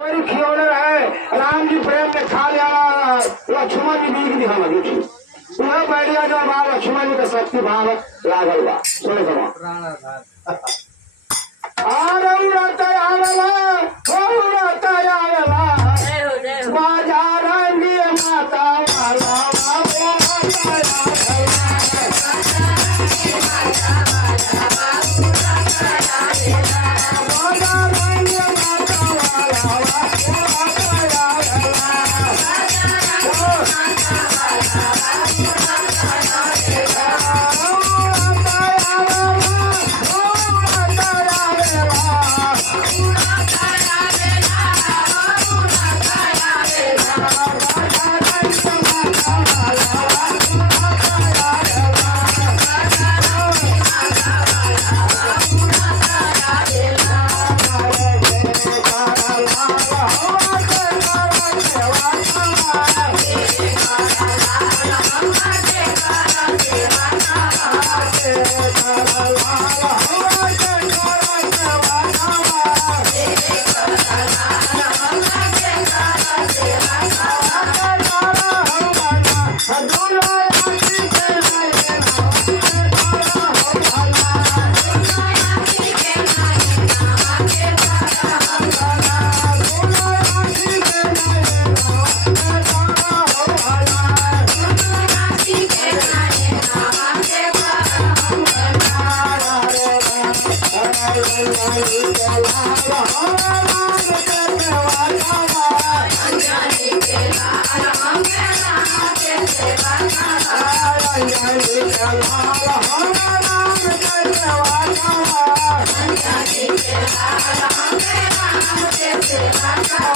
खिलौने है राम जी प्रेम में खा लिया लक्ष्मण जी बीक दी हम देखी वह बैठिया जो बाबा लक्ष्मण जी का शक्ति भाव लागल बा सुने करो बाजार में माता वाला Thank you.